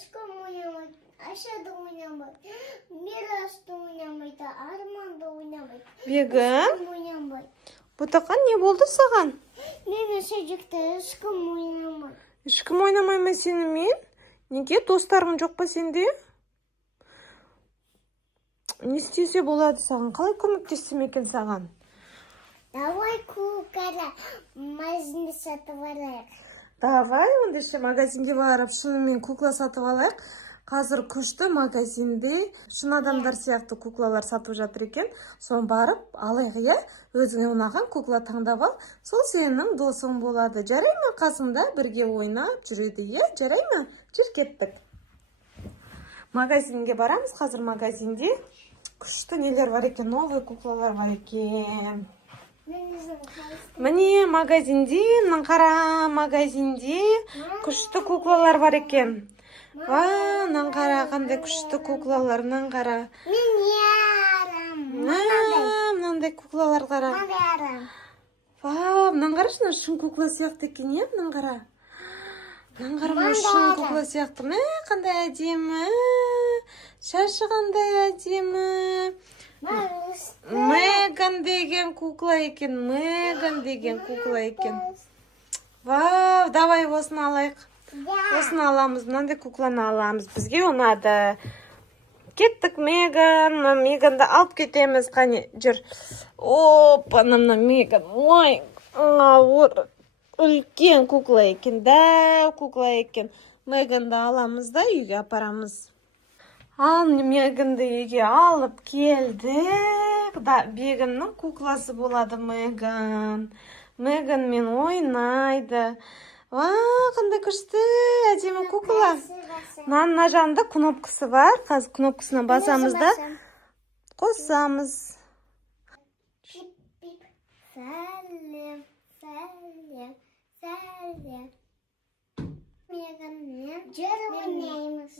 ешкім ойнамайды, Ашада ойнамайды, Мирасты ойнамайды, Арманды ойнамайды. Бегім, Ойнамайды. Ботақан, не болды саған? Менің сәжекті ешкім ойнамайды. Ешкім ойнамай ма сенімен? Неге? Достарың жоқ па сенде? Не істесе болады саған? Қалай көмектессем екен саған? Давай кукара магазинде сатып алайық. Давай, ондайша магазинге барып, шынымен кукла сатып алайық. Қазір күшті магазинде шын адамдар сияқты куклалар сатып жатыр екен. Соны барып алайық, иә? Өзіңе ұнаған кукла таңдап ал. Сол сенің досың болады. Жарай ма, қасында бірге ойнап жүреді, иә? Жарай ма? Жүр, кеттік. Магазинге барамыз. Қазір магазинде күшті нелер бар екен, новый куклалар бар екен. Міне магазинде, мына қара магазинде күшті куклалар бар екен. Ва, мына қара, қандай күшті куклалар, мына қара. Мен ярам. Мынандай куклалар қара. Ва, мына қарашы, шын кукла сияқты екен, иә, мына қара. Мына қара, шын кукла сияқты. Мә, қандай әдемі. Шашы қандай әдемі. Меган деген кукла екен, Меган деген кукла екен. Вау, давай осыны алайық. Осыны аламыз, мынандай кукланы аламыз. Бізге ұнады. Кеттік Меганды алып кетеміз. Қане, жүр. Опа, мына Меган. Ой, үлкен кукла екен, дәу кукла екен. Меганды аламыз да үйге апарамыз. Ал Меганды үйге алып келдік. Бегімнің кукласы болады Меган. Меганмен ойнайды. Ва, қандай күшті, әдемі кукла. Мына жағында кнопкасы бар. Қазір кнопкасына басамыз да қосамыз. Сәлем, сәлем, сәлем. Меганмен жүр ойнаймыз.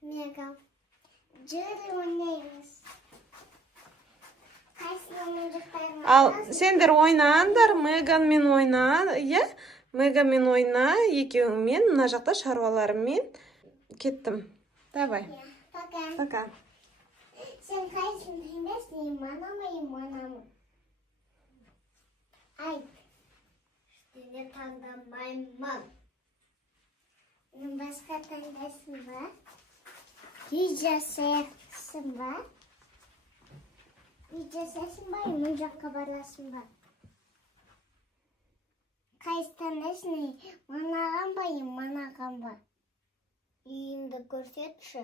Меган, жүр ойнаймыз. Ал сендер ойнаңдар, Меганмен ойна, иә? Меганмен ойна, екеуіңмен, мына жақта шаруаларыммен кеттім. Давай. Пока. Сен қайсың таңдайсың, манамын. Ай, сені таңдамаймын. Басқа таңдайсың ба? Үй жасайсың ба? Үй жасайсың ба, мұн жаққа барасың ба? Қайсы таңдайсың, манаған ба, манаған ба? Үйіңді көрсетші.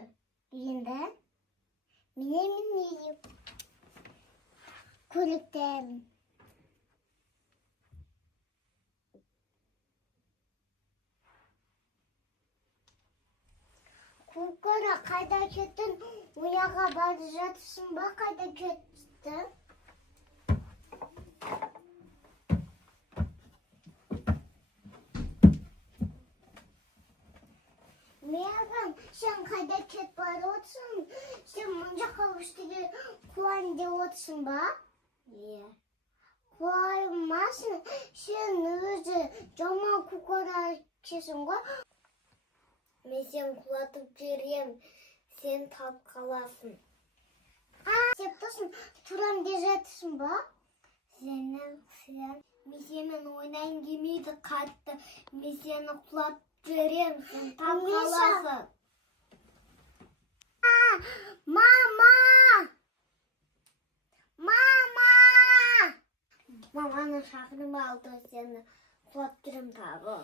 Үйіңді? Мен үйім. Көліктерім. Кукара, қайда кеттің? Ұяға барды жатырсың ба? Қайда кеттің? Меган, сен қайда кет бар отсың? Сен мұн жаққа үстіге қуайын деп отсың ба? Қуаймасын, сен өзі жаман кукара кесің ғой. Мен сен құлатып жерем, сен тап қаласың. Сеп тұрсың, тұрам де жатырсың ба? Сен. Мен сенмен ойнайын келмейді қатты. Мен сені құлатып жерем, сен тап қаласың. Мама! Маманы шақырып алды, сені құлатып жерем тағы.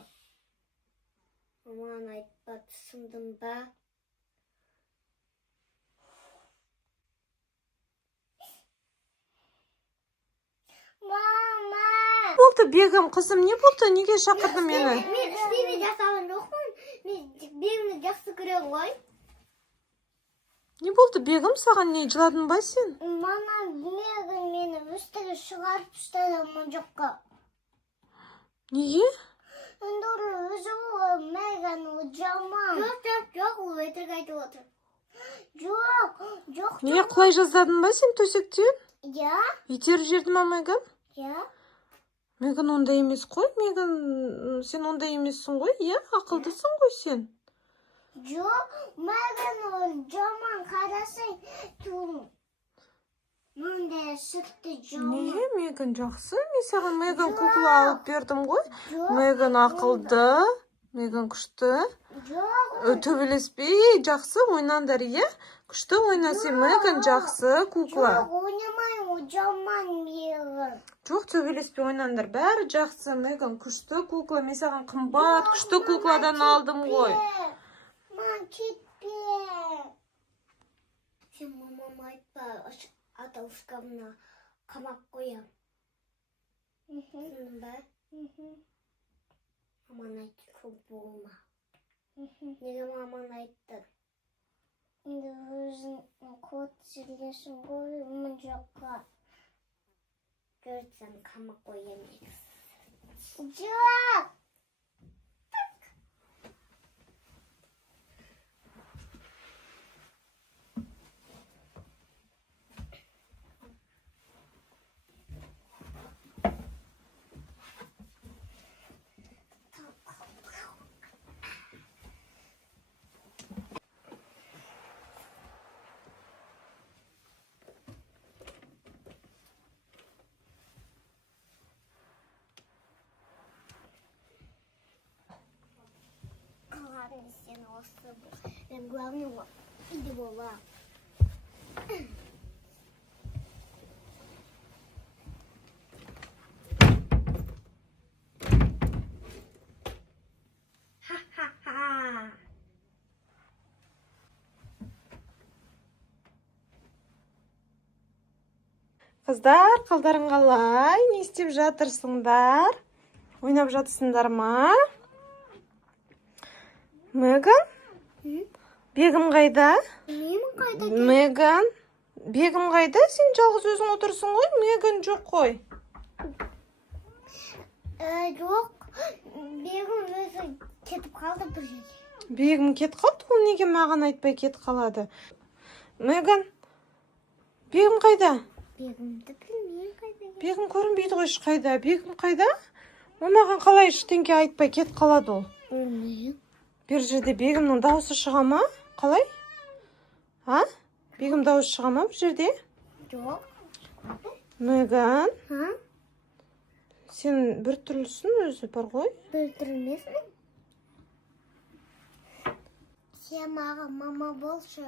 Маманы айтпа, түсіндім ба? Мама! Болды, Бегім, қызым, не болды? Неге шақырды мені? Мен істеме жасаған жоқпын. Мен Бегімді жақсы көрем ғой. Не болды, Бегім, саған не жыладың ба сен? Мама, Бегім мені үстіге шығарып ұстады мұн жаққа. Неге? Енді өзі Меган жаман. Жоқ, ол өтірік айтып отыр. Жоқ. Неге құлай жаздадың ба сен төсектен? Я? Итеріп жерді ма Меган? Я? Меган ондай емес қой. Меган, сен ондай емессің ғой, иә? Ақылдысың ғой сен. Жоқ, маған ол жаман қарасаң, мындай шықты жаман. Неге Меган жақсы? Мен саған Меган кукла алып бердім ғой. Жоқ. Меган ақылды, Меган күшті. Жоқ. Төбелеспей, жақсы ойнаңдар, иә? Күшті ойнасың, Меган жақсы кукла. Жоқ, ойнамай, ол жаман Меган. Жоқ, төбелеспей ойнаңдар. Бәрі жақсы, Меган күшті кукла. Мен саған қымбат күшті кукладан алдым ғой. Мам, кетпе. Сен мамама айтпа, аталышқамына қамап қоям. Түсіндің бе? Маман айтты, көп болма. Неге маман айтты? Енді өзің код сөйлесің ғой, ұмын жоққа. Көрсең қамап қоям. Жоқ! Ладно, сен осы бұл. Главный иди бола. Ха-ха-ха. Қыздар, қалдарың қалай? Не істеп жатырсыңдар? Ойнап жатырсыңдар ма? Меган? Бегім қайда? Мемін қайда? Меган? Бегім қайда? Сен жалғыз өзің отырсың ғой? Меган жоқ қой. Жоқ. Бегім өзі кетіп қалды бір жерге. Бегім кет қалды? Ол неге маған айтпай кет қалады? Меган? Бегім қайда? Бегімді білмеймін қайда. Бегім көрінбейді ғой ешқайда. Бегім қайда? Ол маған қалай ештеңке айтпай кет қалады ол? Білмеймін. Бір жерде Бегімнің дауысы шыға ма? Қалай? А? Бегім дауысы шыға ма бір жерде? Жоқ. Меган, Ха? сен бір түрлісің өзі бар ғой? Бір түрмесің? Сен маған мама болшы.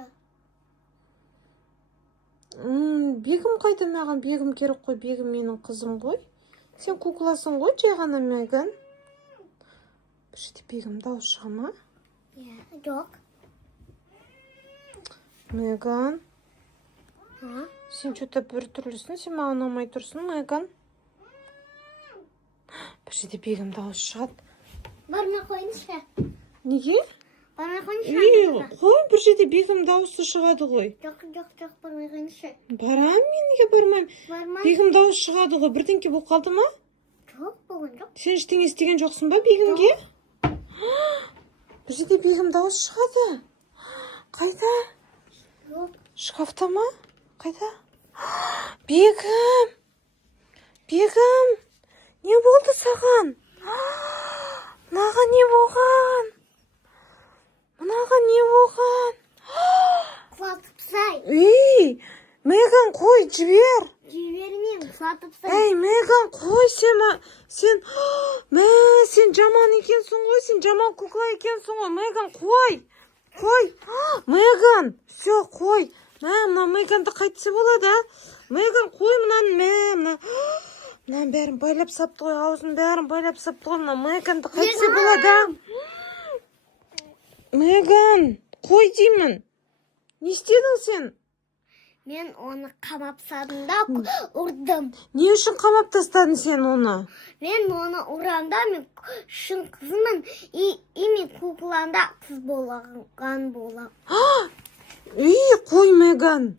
Бегім қайда маған? Бегім керек қой, Бегім менің қызым ғой. Сен кукласың ғой, жай ғана Меган. Бір жерде Бегім дауысы шыға ма? Жоқ. Меган, Ха? сен что-то бір түрлісің, сен маған ұнамай тұрсың, Меган. Бір жерде Бегім дауысы шығады. Бармай қойыңызшы. Неге? Бармай қойыңызшы. Қой, бір жерде Бегім дауысы шығады ғой. Жоқ, бармай қойыңызшы. Барам, мен неге бармаймын? Бармай. Бегім дауысы шығады ғой, бірдеңке болып қалды ма? Жоқ, болған жоқ. Сен ештеңе естіген жоқсың ба Бегімге? Бір жерде Бегім дауысы шығады. Қайда? Жоқ. Шкафта ма? Қайда? Бегім! Бегім! Не болды саған? Мынаға не болған? Мынаға не болған? Құлатып сай. Ей, Меган, қой, жібер. Жібермеймін, құлатып сай. Ей, Меган, қой, сен жаман екенсің ғой, сен жаман кукла екенсің ғой. Меган, қой. Меган, все, қой. Мына Меганды қайтсе болады, а? Меган, қой мынаны, мына бәрін байлап сапты ғой, аузын бәрін байлап сапты ғой. Мына Меганды қайтсе болады, а? Меган, қой деймін. Не істедің сен? Мен оны қамап садымда ұрдым. Не үшін қамап тастадың сен оны? Мен оны ұранда, мен шын қызымын. Мен кукланда қыз болған болам. Қой, Меган.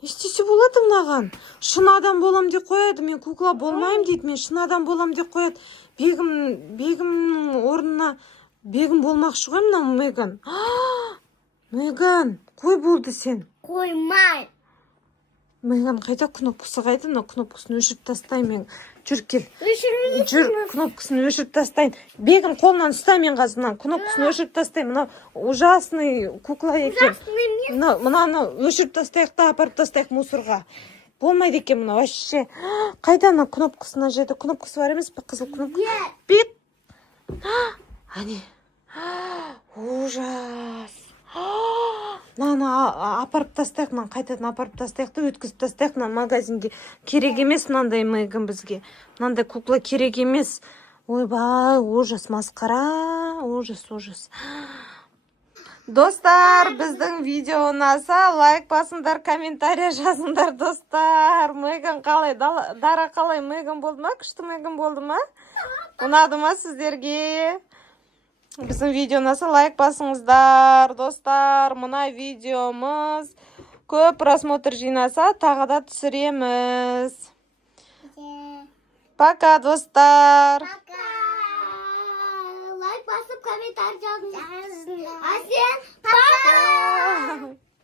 Не істесе болады мынаған? Шын адам болам деп қояды, мен кукла болмайым дейді, мен шын адам болам деп қояды. Бегімнің орнына Бегім болмақшы ғой мына Меган. Меган, қой болды сен. Қоймай. Меган қайда, кнопкасы қайда? Мына кнопкасын өшіріп тастайын мен. Жүр кел. Өшірмейсің. Жүр, кнопкасын өшіріп тастайын. Бегін қолынан ұста мен қазір мына кнопкасын өшіріп тастайын. Мына ужасный кукла екен. Мынаны өшіріп тастайық та апарып тастайық мусорға. Болмайды екен мына вообще. Қайда мына кнопкасы, мына жерде кнопкасы бар емес пе? Қызыл кнопка. Бит. Ане. Ужас. Мынаны апарып тастайық, мынаны қайтадан апарып тастайық та өткізіп тастайық мына магазинге. Керек емес мынандай Меган бізге. Мынандай кукла керек емес. Ойбай, ужас, масқара. Ужас. Достар, біздің видео ұнаса, лайк басыңдар, комментария жазыңдар, достар. Меган қалай? Дара қалай? Меган болды ма? Күшті Меган болды ма? Ұнады ма сіздерге? Біздің видео ұнаса, лайк басыңыздар, достар. Мына видеомыз көп просмотр жинаса, тағы да түсіреміз. Пока, достар. Лайк басып, комментарий жазыңыз.